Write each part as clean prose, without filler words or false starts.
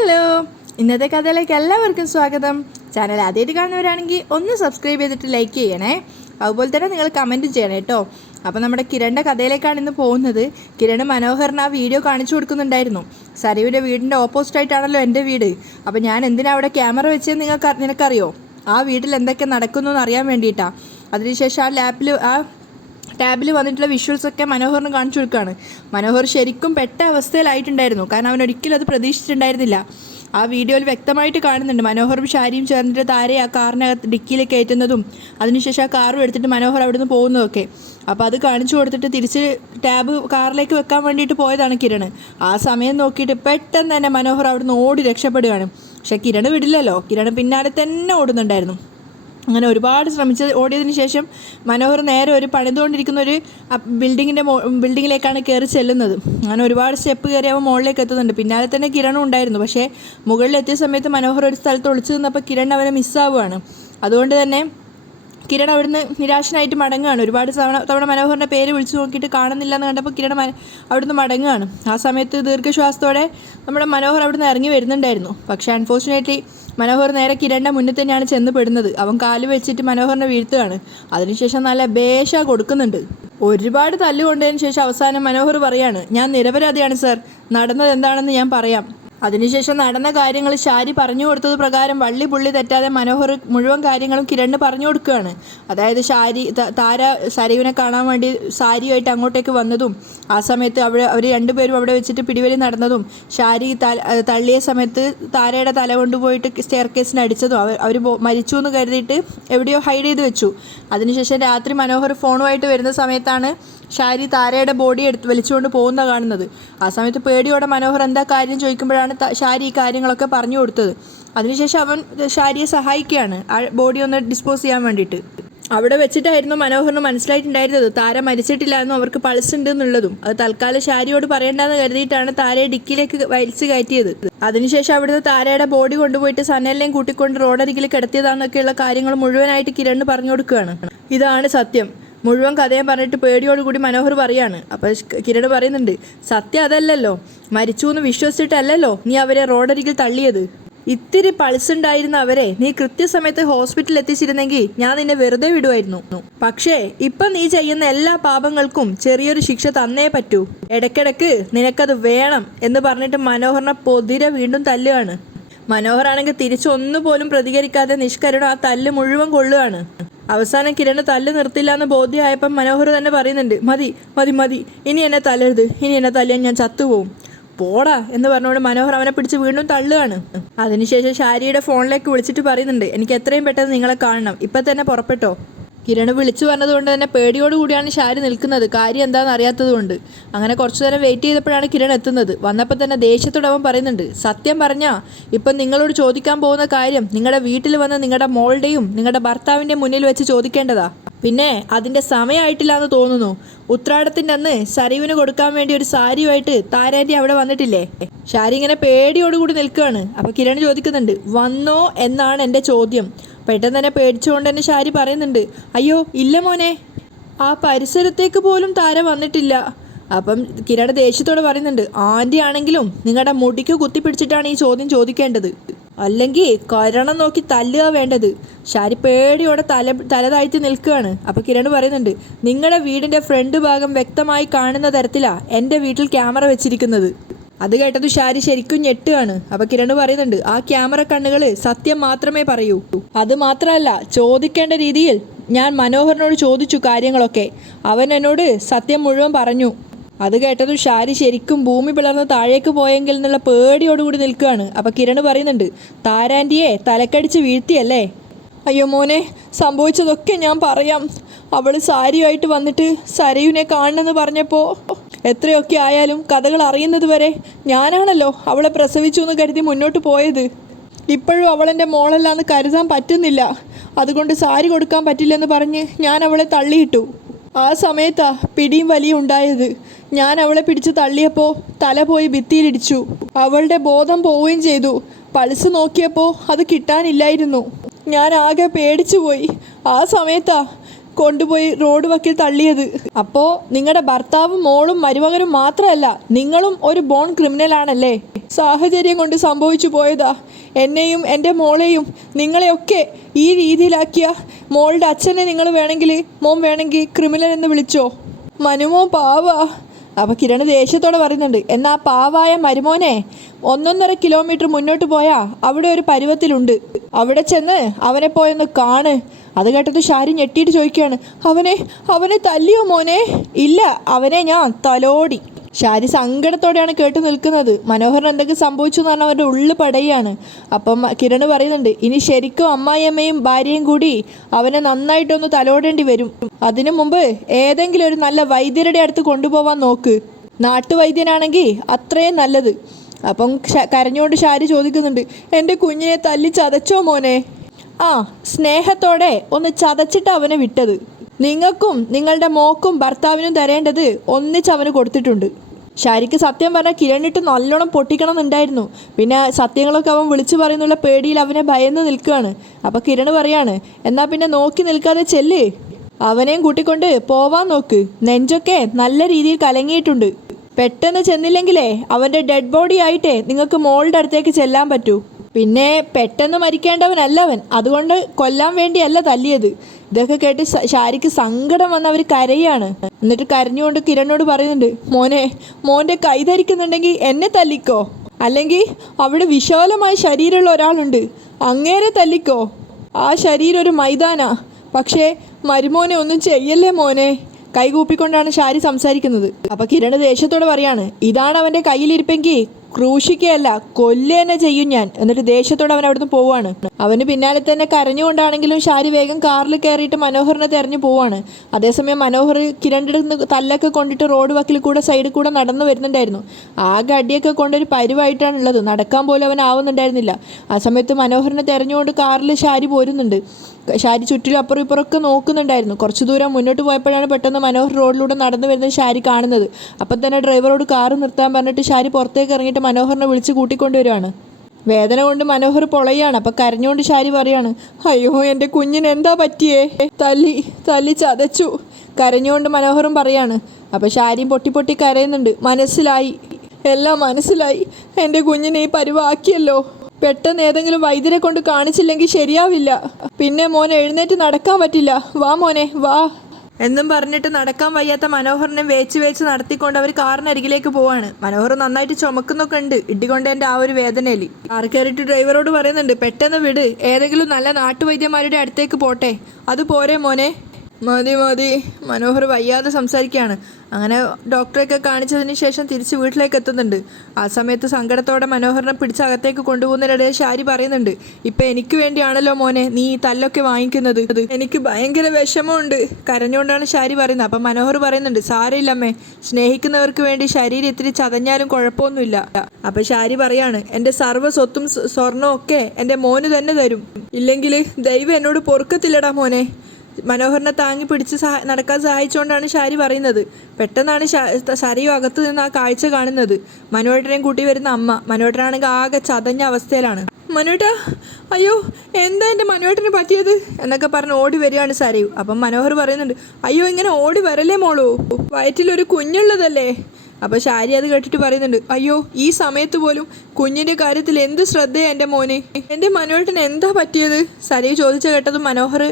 Hello, ഇന്നത്തെ കഥയിലേക്ക് എല്ലാവർക്കും സ്വാഗതം. ചാനൽ ആദ്യമായിട്ട് കാണുന്നവരാണെങ്കിൽ ഒന്ന് സബ്സ്ക്രൈബ് ചെയ്തിട്ട് ലൈക്ക് ചെയ്യണേ. അതുപോലെ തന്നെ നിങ്ങൾ കമൻറ്റും ചെയ്യണം കേട്ടോ. അപ്പോൾ നമ്മുടെ കിരണിൻ്റെ കഥയിലേക്കാണ് ഇന്ന് പോകുന്നത്. കിരൺ മനോഹറിന് ആ വീഡിയോ കാണിച്ചു കൊടുക്കുന്നുണ്ടായിരുന്നു. സരയുടെ വീടിൻ്റെ ഓപ്പോസിറ്റായിട്ടാണല്ലോ എൻ്റെ വീട്. അപ്പോൾ ഞാൻ എന്തിനാണ് അവിടെ ക്യാമറ വെച്ചതെന്ന് നിനക്കറിയോ? ആ വീട്ടിൽ എന്തൊക്കെ നടക്കുന്നു എന്ന് അറിയാൻ വേണ്ടിയിട്ടാണ്. അതിനുശേഷം ആ ടാബിൽ വന്നിട്ടുള്ള വിഷ്വൽസൊക്കെ മനോഹറിന് കാണിച്ചു കൊടുക്കുകയാണ്. മനോഹർ ശരിക്കും പെട്ട അവസ്ഥയിലായിട്ടുണ്ടായിരുന്നു. കാരണം അവൻ ഒരിക്കലും അത് പ്രതീക്ഷിച്ചിട്ടുണ്ടായിരുന്നില്ല. ആ വീഡിയോയിൽ വ്യക്തമായിട്ട് കാണുന്നുണ്ട് മനോഹറും ഷാരിയും ചേർന്നിട്ട് താരയെ ആ കാറിനകത്ത് ഡിക്കിയിലേക്ക് കയറ്റുന്നതും അതിനുശേഷം ആ കാറും എടുത്തിട്ട് മനോഹർ അവിടെ നിന്ന് പോകുന്നതൊക്കെ. അപ്പോൾ അത് കാണിച്ചു കൊടുത്തിട്ട് തിരിച്ച് ടാബ് കാറിലേക്ക് വെക്കാൻ വേണ്ടിയിട്ട് പോയതാണ് കിരൺ. ആ സമയം നോക്കിയിട്ട് പെട്ടെന്ന് തന്നെ മനോഹർ അവിടെ നിന്ന് ഓടി രക്ഷപ്പെടുകയാണ്. പക്ഷേ കിരൺ വിടില്ലല്ലോ. കിരൺ പിന്നാലെ തന്നെ ഓടുന്നുണ്ടായിരുന്നു. അങ്ങനെ ഒരുപാട് ഓടിയതിന് ശേഷം മനോഹർ നേരെ ഒരു പണിതുകൊണ്ടിരിക്കുന്ന ഒരു ബിൽഡിങ്ങിലേക്കാണ് കയറി ചെല്ലുന്നത്. അങ്ങനെ ഒരുപാട് സ്റ്റെപ്പ് കയറി അവൻ മുകളിലേക്ക് എത്തുന്നുണ്ട്. പിന്നാലെ തന്നെ കിരണും ഉണ്ടായിരുന്നു. പക്ഷേ മുകളിലെത്തിയ സമയത്ത് മനോഹർ ഒരു സ്ഥലത്ത് ഒളിച്ചു നിന്നപ്പോൾ കിരൺ അവനെ മിസ്സാവുകയാണ്. അതുകൊണ്ട് തന്നെ കിരൺ അവിടുന്ന് നിരാശനായിട്ട് മടങ്ങുകയാണ്. ഒരുപാട് തവണ മനോഹറിൻ്റെ പേര് വിളിച്ചു നോക്കിയിട്ട് കാണുന്നില്ല എന്ന് കണ്ടപ്പോൾ കിരൺ അവിടുന്ന് മടങ്ങുകയാണ്. ആ സമയത്ത് ദീർഘശ്വാസത്തോടെ നമ്മുടെ മനോഹർ അവിടുന്ന് ഇറങ്ങി വരുന്നുണ്ടായിരുന്നു. പക്ഷേ അൺഫോർച്ചുനേറ്റ്ലി മനോഹർ നേരെ കിരണിൻ്റെ മുന്നിൽ തന്നെയാണ് ചെന്ന് പെടുന്നത്. അവൻ കാല് വെച്ചിട്ട് മനോഹറിനെ വീഴ്ത്തുകയാണ്. അതിനുശേഷം നല്ല ബേഷ കൊടുക്കുന്നുണ്ട്. ഒരുപാട് തല്ലുകൊണ്ടതിന് ശേഷം അവസാനം മനോഹർ പറയാണ്, ഞാൻ നിരപരാധിയാണ് സർ, നടന്നത് എന്താണെന്ന് ഞാൻ പറയാം. അതിനുശേഷം നടന്ന കാര്യങ്ങൾ ഷാരി പറഞ്ഞു കൊടുത്തത് പ്രകാരം വള്ളി പുള്ളി തെറ്റാതെ മനോഹർ മുഴുവൻ കാര്യങ്ങളും കിരണിന് പറഞ്ഞു കൊടുക്കുകയാണ്. അതായത് താര സരയുവിനെ കാണാൻ വേണ്ടി സാരിയായിട്ട് അങ്ങോട്ടേക്ക് വന്നതും ആ സമയത്ത് അവർ രണ്ടുപേരും അവിടെ വെച്ചിട്ട് പിടിവലി നടന്നതും ഷാരി തള്ളിയ സമയത്ത് താരയുടെ തല കൊണ്ടുപോയിട്ട് സ്റ്റെയർ കേസിന് അടിച്ചതും അവർ മരിച്ചു എന്ന് കരുതിയിട്ട് എവിടെയോ ഹൈഡ് ചെയ്ത് വെച്ചു. അതിനുശേഷം രാത്രി മനോഹർ ഫോണുമായിട്ട് വരുന്ന സമയത്താണ് ഷാരി താരയുടെ ബോഡി വലിച്ചുകൊണ്ട് പോകുന്ന കാണുന്നത്. ആ സമയത്ത് പേടിയോടെ മനോഹർ എന്താ കാര്യം ചോദിക്കുമ്പോഴാണ് ഷാരി ഈ കാര്യങ്ങളൊക്കെ പറഞ്ഞു കൊടുത്തത്. അതിനുശേഷം അവൻ ഷാരിയെ സഹായിക്കുകയാണ് ആ ബോഡി ഒന്ന് ഡിസ്പോസ് ചെയ്യാൻ വേണ്ടിയിട്ട്. അവിടെ വെച്ചിട്ടായിരുന്നു മനോഹറിന് മനസ്സിലായിട്ടുണ്ടായിരുന്നത് താര മരിച്ചിട്ടില്ല എന്നും അവർക്ക് പൾസ് ഉണ്ട് എന്നുള്ളതും. അത് തൽക്കാലം ഷാരിയോട് പറയേണ്ടെന്ന് കരുതിയിട്ടാണ് താരയെ ഡിക്കിലേക്ക് വലിച്ചു കയറ്റിയത്. അതിനുശേഷം അവിടുന്ന് താരയുടെ ബോഡി കൊണ്ടുപോയിട്ട് സനലിനെയും കൂട്ടിക്കൊണ്ട് റോഡരികിൽ കിടത്തിയതാണെന്നൊക്കെയുള്ള കാര്യങ്ങൾ മുഴുവനായിട്ട് കിരണ് പറഞ്ഞു കൊടുക്കുകയാണ്. ഇതാണ് സത്യം. മുഴുവൻ കഥയും പറഞ്ഞിട്ട് പേടിയോടുകൂടി മനോഹർ പറയാണ്. അപ്പോൾ കിരൺ പറയുന്നുണ്ട്, സത്യം അതല്ലല്ലോ, മരിച്ചു എന്ന് വിശ്വസിച്ചിട്ടല്ലല്ലോ നീ അവരെ റോഡരികിൽ തള്ളിയത്. ഇത്തിരി പൾസ് ഉണ്ടായിരുന്ന അവരെ നീ കൃത്യസമയത്ത് ഹോസ്പിറ്റലിൽ എത്തിച്ചിരുന്നെങ്കിൽ ഞാൻ നിന്നെ വെറുതെ വിടുമായിരുന്നു. പക്ഷേ ഇപ്പം നീ ചെയ്യുന്ന എല്ലാ പാപങ്ങൾക്കും ചെറിയൊരു ശിക്ഷ തന്നേ പറ്റൂ. ഇടയ്ക്കിടയ്ക്ക് നിനക്കത് വേണം എന്ന് പറഞ്ഞിട്ട് മനോഹറിനെ പൊതിരെ വീണ്ടും തല്ലുകയാണ്. മനോഹറാണെങ്കിൽ തിരിച്ചൊന്നുപോലും പ്രതികരിക്കാതെ നിഷ്കരണം ആ തല്ല് മുഴുവൻ കൊള്ളുകയാണ്. അവസാനം കിരണ് തല്ല് നിർത്തില്ല എന്ന് ബോധ്യമായപ്പം മനോഹർ തന്നെ പറയുന്നുണ്ട്, മതി മതി മതി, ഇനി എന്നെ തല്ലരുത്, ഇനി എന്നെ തല്ലിയാൻ ഞാൻ ചത്തുപോകും, പോടാ എന്ന് പറഞ്ഞുകൊണ്ട് മനോഹർ അവനെ പിടിച്ച് വീണ്ടും തള്ളുകയാണ്. അതിനുശേഷം ഷാരിയുടെ ഫോണിലേക്ക് വിളിച്ചിട്ട് പറയുന്നുണ്ട്, എനിക്ക് എത്രയും പെട്ടെന്ന് നിങ്ങളെ കാണണം, ഇപ്പം തന്നെ പുറപ്പെട്ടോ. കിരണ് വിളിച്ചു പറഞ്ഞതുകൊണ്ട് തന്നെ പേടിയോടുകൂടിയാണ് ഷാരി നിൽക്കുന്നത്, കാര്യം എന്താണെന്ന് അറിയാത്തതുകൊണ്ട്. അങ്ങനെ കുറച്ചു നേരം വെയിറ്റ് ചെയ്തപ്പോഴാണ് കിരൺ എത്തുന്നത്. വന്നപ്പോൾ തന്നെ ദേഷ്യത്തോടെ അവൻ പറയുന്നുണ്ട്, സത്യം പറഞ്ഞാൽ ഇപ്പം നിങ്ങളോട് ചോദിക്കാൻ പോകുന്ന കാര്യം നിങ്ങളുടെ വീട്ടിൽ വന്ന് നിങ്ങളുടെ മോളുടെയും നിങ്ങളുടെ ഭർത്താവിൻ്റെ മുന്നിൽ വെച്ച് ചോദിക്കേണ്ടതാ. പിന്നെ അതിൻ്റെ സമയമായിട്ടില്ല എന്ന് തോന്നുന്നു. ഉത്രാടത്തിൻ്റെ അന്ന് സരയുവിന് കൊടുക്കാൻ വേണ്ടി ഒരു സാരിയുമായിട്ട് താരാൻ്റെ അവിടെ വന്നിട്ടില്ലേ? ഷാരി ഇങ്ങനെ പേടിയോടുകൂടി നിൽക്കുകയാണ്. അപ്പോൾ കിരൺ ചോദിക്കുന്നുണ്ട്, വന്നോ എന്നാണ് എൻ്റെ ചോദ്യം. പെട്ടെന്ന് തന്നെ പേടിച്ചുകൊണ്ട് തന്നെ ഷാരി പറയുന്നുണ്ട്, അയ്യോ ഇല്ല മോനെ, ആ പരിസരത്തേക്ക് പോലും താര വന്നിട്ടില്ല. അപ്പം കിരൺ ദേഷ്യത്തോടെ പറയുന്നുണ്ട്, ആൻറ്റി ആണെങ്കിലും നിങ്ങളുടെ മുടിക്ക് കുത്തിപ്പിടിച്ചിട്ടാണ് ഈ ചോദ്യം ചോദിക്കേണ്ടത്, അല്ലെങ്കിൽ കരണം നോക്കി തല്ലുക വേണ്ടത്. ഷാരി പേടിയോടെ തല താഴ്ത്തി നിൽക്കുകയാണ്. അപ്പോൾ കിരൺ പറയുന്നുണ്ട്, നിങ്ങളുടെ വീടിൻ്റെ ഫ്രണ്ട് ഭാഗം വ്യക്തമായി കാണുന്ന തരത്തിലാണ് എൻ്റെ വീട്ടിൽ ക്യാമറ വെച്ചിരിക്കുന്നത്. അത് കേട്ടത് ഷാരി ശരിക്കും ഞെട്ടുകയാണ്. അപ്പോൾ കിരൺ പറയുന്നുണ്ട്, ആ ക്യാമറ കണ്ണുകൾ സത്യം മാത്രമേ പറയൂ. അത് മാത്രമല്ല, ചോദിക്കേണ്ട രീതിയിൽ ഞാൻ മനോഹറിനോട് ചോദിച്ചു കാര്യങ്ങളൊക്കെ, അവൻ എന്നോട് സത്യം മുഴുവൻ പറഞ്ഞു. അത് കേട്ടതും ഷാരി ശരിക്കും ഭൂമി പിളർന്ന് താഴേക്ക് പോയെങ്കിൽ എന്നുള്ള പേടിയോടുകൂടി നിൽക്കുകയാണ്. അപ്പോൾ കിരൺ പറയുന്നുണ്ട്, താരാൻറ്റിയെ തലക്കടിച്ച് വീഴ്ത്തിയല്ലേ? അയ്യോ മോനെ, സംഭവിച്ചതൊക്കെ ഞാൻ പറയാം. അവൾ സാരിയായിട്ട് വന്നിട്ട് സരയുവിനെ കാണണമെന്ന് പറഞ്ഞപ്പോൾ എത്രയൊക്കെ ആയാലും കഥകൾ അറിയുന്നത് വരെ ഞാനാണല്ലോ അവളെ പ്രസവിച്ചു എന്ന് കരുതി മുന്നോട്ട് പോയത്. ഇപ്പോഴും അവളെൻ്റെ മോളല്ലാന്ന് കരുതാൻ പറ്റുന്നില്ല. അതുകൊണ്ട് സാരി കൊടുക്കാൻ പറ്റില്ലെന്ന് പറഞ്ഞ് ഞാൻ അവളെ തള്ളിയിട്ടു. ആ സമയത്താ പിടിയും വലിയും ഉണ്ടായത്. ഞാൻ അവളെ പിടിച്ച് തള്ളിയപ്പോൾ തല പോയി ഭിത്തിയിലിടിച്ചു. അവളുടെ ബോധം പോവുകയും ചെയ്തു. പൾസ് നോക്കിയപ്പോൾ അത് കിട്ടാനില്ലായിരുന്നു. ഞാൻ ആകെ പേടിച്ചു പോയി. ആ സമയത്താ കൊണ്ടുപോയി റോഡ് വക്കിൽ തള്ളിയത്. അപ്പോൾ നിങ്ങളുടെ ഭർത്താവും മോളും മരുമകനും മാത്രമല്ല, നിങ്ങളും ഒരു ബോൺ ക്രിമിനൽ ആണല്ലേ? സാഹചര്യം കൊണ്ട് സംഭവിച്ചു പോയതാ. എന്നെയും എൻ്റെ മോളെയും നിങ്ങളെയൊക്കെ ഈ രീതിയിലാക്കിയ മോളുടെ അച്ഛനെ നിങ്ങൾ മോൻ വേണമെങ്കിൽ ക്രിമിനൽ എന്ന് വിളിച്ചോ. മനുമോൻ പാവാ. അപ്പോൾ കിരൺ ദേഷ്യത്തോടെ പറയുന്നുണ്ട്, എന്നാൽ പാവായ മരുമോനെ 1.5 കിലോമീറ്റർ മുന്നോട്ട് പോയാ അവിടെ ഒരു പരുവത്തിലുണ്ട്, അവിടെ ചെന്ന് അവനെ പോയൊന്ന് കാണ്. അത് കേട്ടത് ഷാരി ഞെട്ടിയിട്ട് ചോദിക്കുകയാണ്, അവനെ തല്ലിയോ മോനെ? ഇല്ല, അവനെ ഞാൻ തലോടി. ഷാരി സങ്കടത്തോടെയാണ് കേട്ടു നിൽക്കുന്നത്. മനോഹരൻ എന്തൊക്കെ സംഭവിച്ചു എന്ന് പറഞ്ഞാൽ അവരുടെ ഉള്ളു പടയാണ്. അപ്പം കിരൺ പറയുന്നുണ്ട്, ഇനി ശരിക്കും അമ്മായിയമ്മയും ഭാര്യയും കൂടി അവനെ നന്നായിട്ടൊന്ന് തലോടേണ്ടി വരും. അതിനു മുമ്പ് ഏതെങ്കിലും ഒരു നല്ല വൈദ്യരുടെ അടുത്ത് കൊണ്ടുപോകാൻ നോക്ക്. നാട്ടുവൈദ്യനാണെങ്കിൽ അത്രയും നല്ലത്. അപ്പം കരഞ്ഞുകൊണ്ട് ഷാരി ചോദിക്കുന്നുണ്ട്, എൻ്റെ കുഞ്ഞിനെ തല്ലി ചതച്ചോ മോനെ? ആ, സ്നേഹത്തോടെ ഒന്ന് ചതച്ചിട്ട് അവനെ വിട്ടത്. നിങ്ങൾക്കും നിങ്ങളുടെ മോക്കും ഭർത്താവിനും തരേണ്ടത് ഒന്നിച്ച് അവന് കൊടുത്തിട്ടുണ്ട്. ഷാരിക്ക് സത്യം പറഞ്ഞാൽ കിരണിട്ട് നല്ലോണം പൊട്ടിക്കണം എന്നുണ്ടായിരുന്നു. പിന്നെ സത്യങ്ങളൊക്കെ അവൻ വിളിച്ചു പറയുന്നുള്ള പേടിയിൽ അവനെ ഭയന്ന് നിൽക്കുകയാണ്. അപ്പോൾ കിരൺ പറയാണ്, എന്നാൽ പിന്നെ നോക്കി നിൽക്കാതെ ചെല്ല്, അവനെയും കൂട്ടിക്കൊണ്ട് പോവാൻ നോക്ക്. നെഞ്ചൊക്കെ നല്ല രീതിയിൽ കലങ്ങിയിട്ടുണ്ട്. പെട്ടെന്ന് ചെന്നില്ലെങ്കിലേ അവൻ്റെ ഡെഡ് ബോഡി ആയിട്ടേ നിങ്ങൾക്ക് മോളുടെ അടുത്തേക്ക് ചെല്ലാൻ പറ്റൂ. പിന്നെ പെട്ടെന്ന് മരിക്കേണ്ടവനല്ല അവൻ, അതുകൊണ്ട് കൊല്ലാൻ വേണ്ടിയല്ല തല്ലിയത്. ഇതൊക്കെ കേട്ട് ഷാരിക്ക് സങ്കടം വന്ന് അവർ കരയാണ്. എന്നിട്ട് കരഞ്ഞുകൊണ്ട് കിരണിനോട് പറയുന്നുണ്ട്, മോൻ്റെ കൈ ധരിക്കുന്നുണ്ടെങ്കിൽ എന്നെ തല്ലിക്കോ, അല്ലെങ്കിൽ അവിടെ വിശാലമായ ശരീരമുള്ള ഒരാളുണ്ട്, അങ്ങേരെ തല്ലിക്കോ. ആ ശരീരം ഒരു മൈതാനാ, പക്ഷേ മരുമോനെ ഒന്നും ചെയ്യല്ലേ മോനെ. കൈകൂപ്പിക്കൊണ്ടാണ് ഷാരി സംസാരിക്കുന്നത്. അപ്പോൾ കിരൺ ദേഷ്യത്തോടെ പറയാണ്, ഇതാണ് അവൻ്റെ കയ്യിലിരിപ്പെങ്കിൽ ക്രൂശിക്കുകയല്ല കൊല്ലുക തന്നെ ചെയ്യും ഞാൻ. എന്നിട്ട് ദേഷ്യത്തോടെ അവൻ അവിടുന്ന് പോവാണ്. അവന് പിന്നാലെ തന്നെ കരഞ്ഞുകൊണ്ടാണെങ്കിലും ഷാരി വേഗം കാറിൽ കയറിയിട്ട് മനോഹറിനെ തെരഞ്ഞു പോവാണ്. അതേസമയം മനോഹർ കിരണിൻ്റെ അടുത്ത് തല്ലൊക്കെ കൊണ്ടിട്ട് റോഡ് വക്കിൽ കൂടെ സൈഡിൽ കൂടെ നടന്നു വരുന്നുണ്ടായിരുന്നു. ആകെ അടിയൊക്കെ കൊണ്ടൊരു പരുവായിട്ടാണുള്ളത്. നടക്കാൻ പോലും അവൻ ആവുന്നുണ്ടായിരുന്നില്ല. ആ സമയത്ത് മനോഹറിനെ തെരഞ്ഞുകൊണ്ട് കാറിൽ ഷാരി പോരുന്നുണ്ട്. ഷാരി ചുറ്റിലും അപ്പുറം ഇപ്പുറമൊക്കെ നോക്കുന്നുണ്ടായിരുന്നു. കുറച്ച് ദൂരം മുന്നോട്ട് പോയപ്പോഴാണ് പെട്ടെന്ന് മനോഹർ റോഡിലൂടെ നടന്നു വരുന്നത് ഷാരി കാണുന്നത്. അപ്പം തന്നെ ഡ്രൈവറോട് കാറ് നിർത്താൻ പറഞ്ഞിട്ട് ഷാരി പുറത്തേക്ക് ഇറങ്ങിയിട്ട് മനോഹറിനെ വിളിച്ച് കൂട്ടിക്കൊണ്ടുവരികയാണ്. വേദന കൊണ്ട് മനോഹർ പൊളയാണ്. അപ്പം കരഞ്ഞുകൊണ്ട് ഷാരി പറയാണ്, അയ്യോ എൻ്റെ കുഞ്ഞിന് എന്താ പറ്റിയേ? തല്ലി ചതച്ചു. കരഞ്ഞുകൊണ്ട് മനോഹറും പറയാണ്. അപ്പം ഷാരിയും പൊട്ടി പൊട്ടി കരയുന്നുണ്ട്. എല്ലാം മനസ്സിലായി. എൻ്റെ കുഞ്ഞിനെ ഈ പരുവാക്കിയല്ലോ. പെട്ടെന്ന് ഏതെങ്കിലും വൈദ്യരെ കൊണ്ട് കാണിച്ചില്ലെങ്കിൽ ശരിയാവില്ല. പിന്നെ മോൻ എഴുന്നേറ്റ് നടക്കാൻ പറ്റില്ല. വാ മോനെ വാ എന്നും പറഞ്ഞിട്ട് നടക്കാൻ വയ്യാത്ത മനോഹറിനെ വേച്ച് നടത്തിക്കൊണ്ട് അവർ കാറിനരികിലേക്ക് പോവാണ്. മനോഹർ നന്നായിട്ട് ചുമക്കുന്നൊക്കെ ഉണ്ട് ഇടികൊണ്ട് എൻ്റെ ആ ഒരു വേദനയിൽ. കാർ കയറിയിട്ട് ഡ്രൈവറോട് പറയുന്നുണ്ട്, പെട്ടെന്ന് വിട്, ഏതെങ്കിലും നല്ല നാട്ടുവൈദ്യന്മാരുടെ അടുത്തേക്ക് പോട്ടെ. അത് പോരെ മോനെ? മതി. മനോഹർ വയ്യാതെ സംസാരിക്കുകയാണ്. അങ്ങനെ ഡോക്ടറെയൊക്കെ കാണിച്ചതിന് ശേഷം തിരിച്ച് വീട്ടിലേക്ക് എത്തുന്നുണ്ട്. ആ സമയത്ത് സങ്കടത്തോടെ മനോഹറിനെ പിടിച്ച് അകത്തേക്ക് കൊണ്ടുപോകുന്നതിനിടയിൽ ഷാരി പറയുന്നുണ്ട്, ഇപ്പം എനിക്ക് വേണ്ടിയാണല്ലോ മോനെ നീ ഈ തല്ലൊക്കെ വാങ്ങിക്കുന്നത്. എനിക്ക് ഭയങ്കര വിഷമമുണ്ട്. കരഞ്ഞുകൊണ്ടാണ് ഷാരി പറയുന്നത്. അപ്പം മനോഹർ പറയുന്നുണ്ട്, സാരമില്ലമ്മേ, സ്നേഹിക്കുന്നവർക്ക് വേണ്ടി ശരീരം ഇത്തിരി ചതഞ്ഞാലും കുഴപ്പമൊന്നുമില്ല. അപ്പം ഷാരി പറയാണ്, എൻ്റെ സർവ്വ സ്വത്തും സ്വർണവും ഒക്കെ എൻ്റെ മോന് തന്നെ തരും, ഇല്ലെങ്കിൽ ദൈവം എന്നോട് പൊറുക്കത്തില്ലടാ മോനെ. മനോഹറിനെ താങ്ങി പിടിച്ച് നടക്കാൻ സഹായിച്ചുകൊണ്ടാണ് ഷാരി പറയുന്നത്. പെട്ടെന്നാണ് സരയു അകത്ത് നിന്ന് ആ കാഴ്ച കാണുന്നത്. മനോഹരനെയും കൂട്ടി വരുന്ന അമ്മ. മനോഹരനാണെങ്കിൽ ആകെ ചതഞ്ഞ അവസ്ഥയിലാണ്. മനോട്ടാ, അയ്യോ എന്താ എൻ്റെ മനോഹരന് പറ്റിയത് എന്നൊക്കെ പറഞ്ഞ് ഓടി വരികയാണ് സരയു. അപ്പം മനോഹർ പറയുന്നുണ്ട്, അയ്യോ ഇങ്ങനെ ഓടി വരല്ലേ മോളൂ, വയറ്റിലൊരു കുഞ്ഞുള്ളതല്ലേ. അപ്പോൾ ഷാരി അത് കേട്ടിട്ട് പറയുന്നുണ്ട്, അയ്യോ ഈ സമയത്ത് പോലും കുഞ്ഞിൻ്റെ കാര്യത്തിൽ എന്ത് ശ്രദ്ധയാണ് എൻ്റെ മോനെ. എൻ്റെ മനോഹരന് എന്താ പറ്റിയത്? സരയു ചോദിച്ച കേട്ടതും മനോഹർ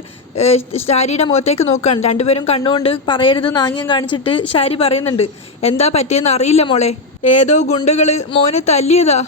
ഷാരിയുടെ മുഖത്തേക്ക് നോക്കുകയാണ്. രണ്ടുപേരും കണ്ണുകൊണ്ട് പറയരുത് നാങ്യം കാണിച്ചിട്ട് ഷാരി പറയുന്നുണ്ട്, എന്താ പറ്റിയെന്ന് അറിയില്ല മോളെ, ഏതോ ഗുണ്ടകൾ മോനെ തല്ലിയതാ.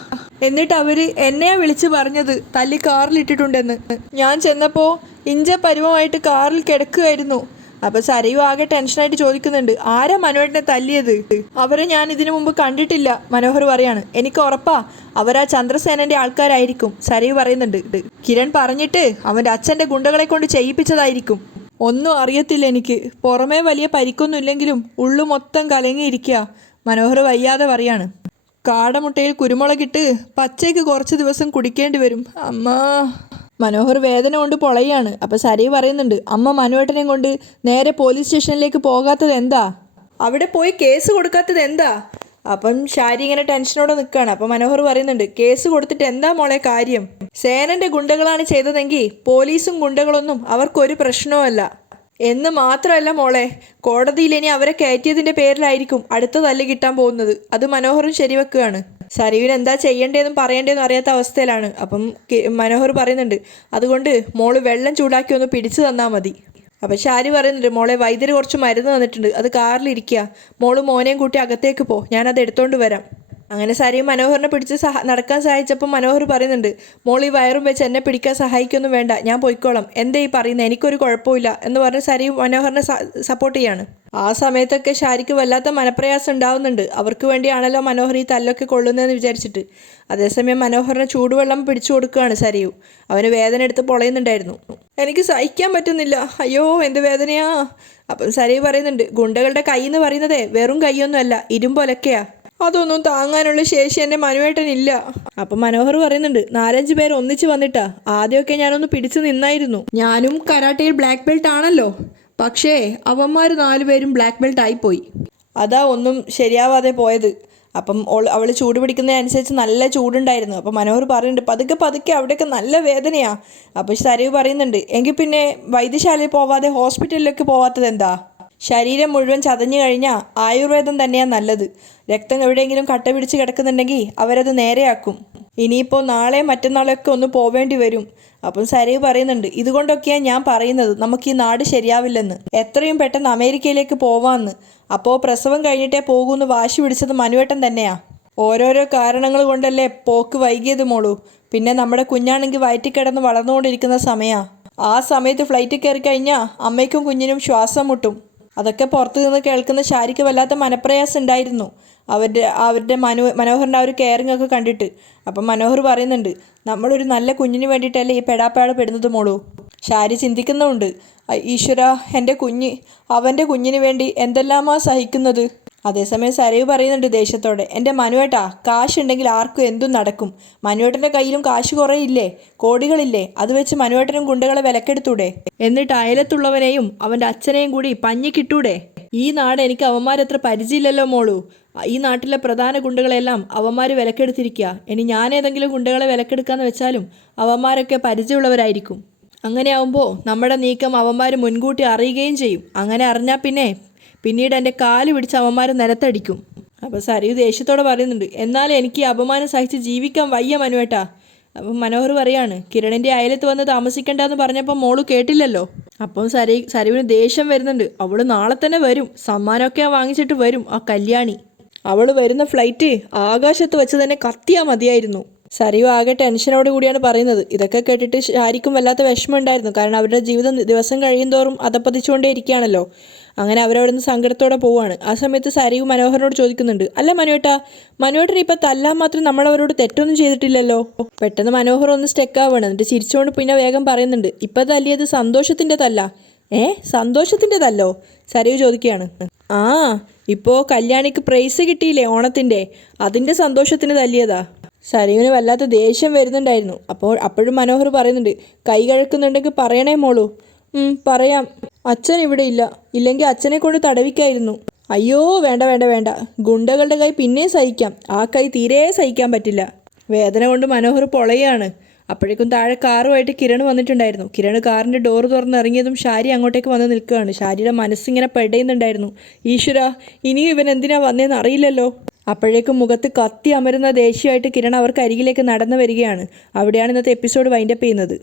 എന്നിട്ട് അവർ എന്നെയാ വിളിച്ച് പറഞ്ഞത് തല്ലി കാറിലിട്ടിട്ടുണ്ടെന്ന്. ഞാൻ ചെന്നപ്പോൾ ഇഞ്ച പരുവമായിട്ട് കാറിൽ കിടക്കുകയായിരുന്നു. അപ്പോൾ സരയു ആകെ ടെൻഷനായിട്ട് ചോദിക്കുന്നുണ്ട്, ആരാ മനോഹരനെ തല്ലിയത്? അവരെ ഞാൻ ഇതിനു മുമ്പ് കണ്ടിട്ടില്ല. മനോഹർ പറയാണ്, എനിക്ക് ഉറപ്പാ അവരാ ചന്ദ്രസേനൻ്റെ ആൾക്കാരായിരിക്കും. സരയു പറയുന്നുണ്ട്, കിരൺ പറഞ്ഞിട്ട് അവൻ്റെ അച്ഛൻ്റെ ഗുണ്ടകളെ കൊണ്ട് ചെയ്യിപ്പിച്ചതായിരിക്കും. ഒന്നും അറിയത്തില്ല എനിക്ക്, പുറമേ വലിയ പരിക്കൊന്നുമില്ലെങ്കിലും ഉള്ളു മൊത്തം കലങ്ങിയിരിക്കുക. മനോഹർ വയ്യാതെ പറയാണ്, കാടമുട്ടയിൽ കുരുമുളകിട്ട് പച്ചയ്ക്ക് കുറച്ച് ദിവസം കുടിക്കേണ്ടി വരും അമ്മാ. മനോഹർ വേദന കൊണ്ട് പൊളയാണ്. അപ്പോൾ സരയു പറയുന്നുണ്ട്, അമ്മ മനോഹരനെ കൊണ്ട് നേരെ പോലീസ് സ്റ്റേഷനിലേക്ക് പോകാത്തത് എന്താ? അവിടെ പോയി കേസ് കൊടുക്കാത്തത് എന്താ? അപ്പം ഷാരി ഇങ്ങനെ ടെൻഷനോടെ നിൽക്കുകയാണ്. അപ്പം മനോഹർ പറയുന്നുണ്ട്, കേസ് കൊടുത്തിട്ട് എന്താ മോളെ കാര്യം? സേനൻ്റെ ഗുണ്ടകളാണ് ചെയ്തതെങ്കിൽ പോലീസും ഗുണ്ടകളൊന്നും അവർക്കൊരു പ്രശ്നവുമല്ല എന്ന് മാത്രമല്ല മോളെ, കോടതിയിൽ ഇനി അവരെ കയറ്റിയതിൻ്റെ പേരിലായിരിക്കും അടുത്ത തല്ല് കിട്ടാൻ പോകുന്നത്. അത് മനോഹറും ശരിവെക്കുകയാണ്. സരീവിന് എന്താ ചെയ്യേണ്ടതെന്നും പറയേണ്ടതെന്നും അറിയാത്ത അവസ്ഥയിലാണ്. അപ്പം മനോഹർ പറയുന്നുണ്ട്, അതുകൊണ്ട് മോള് വെള്ളം ചൂടാക്കി ഒന്ന് പിടിച്ചു തന്നാൽ മതി. അപ്പം ഷാരി പറയുന്നുണ്ട്, മോളെ വൈദ്യർ കുറച്ച് മരുന്ന് തന്നിട്ടുണ്ട്, അത് കാറിലിരിക്കുക, മോള് മോനെയും കൂട്ടി അകത്തേക്ക് പോ, ഞാനത് എടുത്തോണ്ട് വരാം. അങ്ങനെ സരിയും മനോഹറിനെ പിടിച്ച് നടക്കാൻ സഹായിച്ചപ്പോൾ മനോഹർ പറയുന്നുണ്ട്, മോൾ ഈ വയറും വെച്ച് എന്നെ പിടിക്കാൻ സഹായിക്കൊന്നും വേണ്ട, ഞാൻ പോയിക്കോളാം, എന്താ ഈ പറയുന്നത്, എനിക്കൊരു കുഴപ്പമില്ല എന്ന് പറഞ്ഞ് സരിയും മനോഹറിനെ സപ്പോർട്ട് ചെയ്യാണ്. ആ സമയത്തൊക്കെ ഷാരിക്ക് വല്ലാത്ത മനപ്രയാസം ഉണ്ടാവുന്നുണ്ട്. അവർക്ക് വേണ്ടിയാണല്ലോ മനോഹർ ഈ തല്ലൊക്കെ കൊള്ളുന്നതെന്ന് വിചാരിച്ചിട്ട്. അതേസമയം മനോഹറിന് ചൂടുവെള്ളം പിടിച്ചു കൊടുക്കുകയാണ് സരിയു. അവന് വേദന എടുത്ത് പൊളയുന്നുണ്ടായിരുന്നു. എനിക്ക് സഹിക്കാൻ പറ്റുന്നില്ല, അയ്യോ എന്ത് വേദനയാ. അപ്പം സരിയു പറയുന്നുണ്ട്, ഗുണ്ടകളുടെ കൈ എന്ന് പറയുന്നതേ വെറും കൈയൊന്നുമല്ല, ഇരുമ്പൊലക്കെയാ, അതൊന്നും താങ്ങാനുള്ള ശേഷി എൻ്റെ മനുവേട്ടനില്ല. അപ്പം മനോഹർ പറയുന്നുണ്ട്, 4-5 പേർ ഒന്നിച്ച് വന്നിട്ടാ, ആദ്യമൊക്കെ ഞാനൊന്ന് പിടിച്ചു നിന്നായിരുന്നു, ഞാനും കരാട്ടയിൽ ബ്ലാക്ക് ബെൽറ്റ് ആണല്ലോ, പക്ഷേ അവന്മാർ 4 പേരും ബ്ലാക്ക് ബെൽറ്റ് ആയിപ്പോയി, അതാ ഒന്നും ശരിയാവാതെ പോയത്. അപ്പം അവൾ ചൂട് പിടിക്കുന്നതനുസരിച്ച് നല്ല ചൂടുണ്ടായിരുന്നു. അപ്പം മനോഹർ പറയുന്നുണ്ട്, പതുക്കെ പതുക്കെ അവിടെയൊക്കെ നല്ല വേദനയാ. അപ്പം സരിവ് പറയുന്നുണ്ട്, എങ്കിൽ പിന്നെ വൈദ്യശാലയിൽ പോവാതെ ഹോസ്പിറ്റലിലേക്ക് പോവാത്തത് എന്താ, ശരീരം മുഴുവൻ ചതഞ്ഞു കഴിഞ്ഞാൽ ആയുർവേദം തന്നെയാണ് നല്ലത്, രക്തം എവിടെയെങ്കിലും കട്ട പിടിച്ച് കിടക്കുന്നുണ്ടെങ്കിൽ അവരത് നേരെയാക്കും, ഇനിയിപ്പോൾ നാളെ മറ്റന്നാളൊക്കെ ഒന്ന് പോവേണ്ടി വരും. അപ്പം സരീവ് പറയുന്നുണ്ട്, ഇതുകൊണ്ടൊക്കെയാണ് ഞാൻ പറയുന്നത് നമുക്ക് ഈ നാട് ശരിയാവില്ലെന്ന്, എത്രയും പെട്ടെന്ന് അമേരിക്കയിലേക്ക് പോവാമെന്ന്. അപ്പോൾ പ്രസവം കഴിഞ്ഞിട്ടേ പോകൂന്ന് വാശി പിടിച്ചത് മനുവേട്ടൻ തന്നെയാ, ഓരോരോ കാരണങ്ങൾ കൊണ്ടല്ലേ പോക്ക് വൈകിയത് മോളൂ, പിന്നെ നമ്മുടെ കുഞ്ഞാണെങ്കിൽ വയറ്റിക്കിടന്ന് വളർന്നുകൊണ്ടിരിക്കുന്ന സമയമാണ്, ആ സമയത്ത് ഫ്ലൈറ്റിൽ കയറി കഴിഞ്ഞാൽ അമ്മയ്ക്കും കുഞ്ഞിനും ശ്വാസം മുട്ടും. അതൊക്കെ പുറത്തു നിന്ന് കേൾക്കുന്ന ഷാരിക്ക് വല്ലാത്ത മനപ്രയാസം ഉണ്ടായിരുന്നു, അവരുടെ മനോഹറിൻ്റെ ആ ഒരു കെയറിങ് ഒക്കെ കണ്ടിട്ട്. അപ്പം മനോഹർ പറയുന്നുണ്ട്, നമ്മളൊരു നല്ല കുഞ്ഞിന് വേണ്ടിയിട്ടല്ലേ ഈ പെടാപ്പാട് പെടുന്നത് മോളൂ. ഷാരി ചിന്തിക്കുന്നുമുണ്ട്, ഈശ്വര എൻ്റെ കുഞ്ഞ്, അവൻ്റെ കുഞ്ഞിന് വേണ്ടി എന്തെല്ലാമാ സഹിക്കുന്നത്. അതേസമയം സരയു പറയുന്നുണ്ട് ദേഷ്യത്തോടെ, എൻ്റെ മനുവേട്ടാ, കാശുണ്ടെങ്കിൽ ആർക്കും എന്തും നടക്കും, മനുവേട്ടൻ്റെ കയ്യിലും കാശ് കുറേ ഇല്ലേ, കോടികളില്ലേ, അത് വെച്ച് മനുവേട്ടനും ഗുണ്ടകളെ വിലക്കെടുത്തൂടെ, എന്നിട്ട് അയലത്തുള്ളവനെയും അവൻ്റെ അച്ഛനെയും കൂടി പഞ്ഞി കിട്ടൂടെ. ഈ നാട് എനിക്ക് അവന്മാരത്ര പരിചയമില്ലല്ലോ മോളൂ, ഈ നാട്ടിലെ പ്രധാന ഗുണ്ടകളെല്ലാം അവന്മാർ വിലക്കെടുത്തിരിക്കുക, ഇനി ഞാൻ ഏതെങ്കിലും ഗുണ്ടകളെ വിലക്കെടുക്കാന്ന് വെച്ചാലും അവന്മാരൊക്കെ പരിചയമുള്ളവരായിരിക്കും, അങ്ങനെ ആവുമ്പോൾ നമ്മുടെ നീക്കം അവന്മാർ മുൻകൂട്ടി അറിയുകയും ചെയ്യും, അങ്ങനെ അറിഞ്ഞാൽ പിന്നീട് എൻ്റെ കാല് പിടിച്ച് അവന്മാർ നിലത്തടിക്കും. അപ്പോൾ സരിയു ദേഷ്യത്തോടെ പറയുന്നുണ്ട്, എന്നാലും എനിക്ക് അപമാനം സഹിച്ച് ജീവിക്കാൻ വയ്യ മനുവേട്ടാ. അപ്പം മനോഹർ പറയാണ്, കിരണിൻ്റെ അയലത്ത് വന്ന് താമസിക്കണ്ടെന്ന് പറഞ്ഞപ്പോൾ മോള് കേട്ടില്ലല്ലോ. അപ്പം സരിവിന് ദേഷ്യം വരുന്നുണ്ട്, അവൾ നാളെ തന്നെ വരും, സമ്മാനമൊക്കെ വാങ്ങിച്ചിട്ട് വരും ആ കല്യാണി, അവൾ വരുന്ന ഫ്ലൈറ്റ് ആകാശത്ത് വെച്ച് തന്നെ കത്തിയാൽ മതിയായിരുന്നു. സരിവ് ആകെ ടെൻഷനോട് കൂടിയാണ് പറയുന്നത്. ഇതൊക്കെ കേട്ടിട്ട് ഷാരിക്കും വല്ലാത്ത വിഷമം ഉണ്ടായിരുന്നു, കാരണം അവരുടെ ജീവിതം ദിവസം കഴിയുന്തോറും അധപ്പതിച്ചുകൊണ്ടേ ഇരിക്കുകയാണല്ലോ. അങ്ങനെ അവരവിടെ നിന്ന് സങ്കടത്തോടെ പോവുകയാണ്. ആ സമയത്ത് സരിവ് മനോഹരനോട് ചോദിക്കുന്നുണ്ട്, അല്ല മനുവേട്ടൻ ഇപ്പം തല്ലാൻ മാത്രം നമ്മളവരോട് തെറ്റൊന്നും ചെയ്തിട്ടില്ലല്ലോ. പെട്ടെന്ന് മനോഹർ ഒന്ന് സ്റ്റെക്കാവുകയാണ്, എന്നിട്ട് ചിരിച്ചുകൊണ്ട് പിന്നെ വേഗം പറയുന്നുണ്ട്, ഇപ്പം തല്ലിയത് സന്തോഷത്തിൻ്റെ തല്ല. സന്തോഷത്തിൻ്റെ തല്ലോ? സരിവ് ചോദിക്കുകയാണ്. ആ, ഇപ്പോൾ കല്യാണിക്ക് പ്രൈസ് കിട്ടിയില്ലേ ഓണത്തിൻ്റെ, അതിൻ്റെ സന്തോഷത്തിന് തല്ലിയതാ. സരീവിന് വല്ലാത്ത ദേഷ്യം വരുന്നുണ്ടായിരുന്നു. അപ്പോഴും മനോഹർ പറയുന്നുണ്ട്, കൈ കഴക്കുന്നുണ്ടെങ്കിൽ പറയണേ മോളൂ. പറയാം, അച്ഛൻ ഇവിടെ ഇല്ലെങ്കിൽ അച്ഛനെ കൊണ്ട് തടവിക്കായിരുന്നു. അയ്യോ വേണ്ട വേണ്ട വേണ്ട, ഗുണ്ടകളുടെ കൈ പിന്നെയും സഹിക്കാം, ആ കൈ തീരെ സഹിക്കാൻ പറ്റില്ല. വേദന കൊണ്ട് മനോഹർ പൊളയാണ്. അപ്പോഴേക്കും താഴെ കാറുമായിട്ട് കിരൺ വന്നിട്ടുണ്ടായിരുന്നു. കിരൺ കാറിൻ്റെ ഡോറ് തുറന്നിറങ്ങിയതും ഷാരി അങ്ങോട്ടേക്ക് വന്ന് നിൽക്കുകയാണ്. ഷാരിയുടെ മനസ്സിങ്ങനെ പെടയുന്നുണ്ടായിരുന്നു, ഈശ്വര ഇനിയും ഇവൻ എന്തിനാ വന്നതെന്ന് അറിയില്ലല്ലോ. അപ്പോഴേക്കും മുഖത്ത് കത്തി അമരുന്ന ദേഷ്യമായിട്ട് കിരൺ അവർക്ക് അരികിലേക്ക് നടന്നു വരികയാണ്. അവിടെയാണ് ഇന്നത്തെ എപ്പിസോഡ് വൈൻഡപ്പ് ചെയ്യുന്നത്.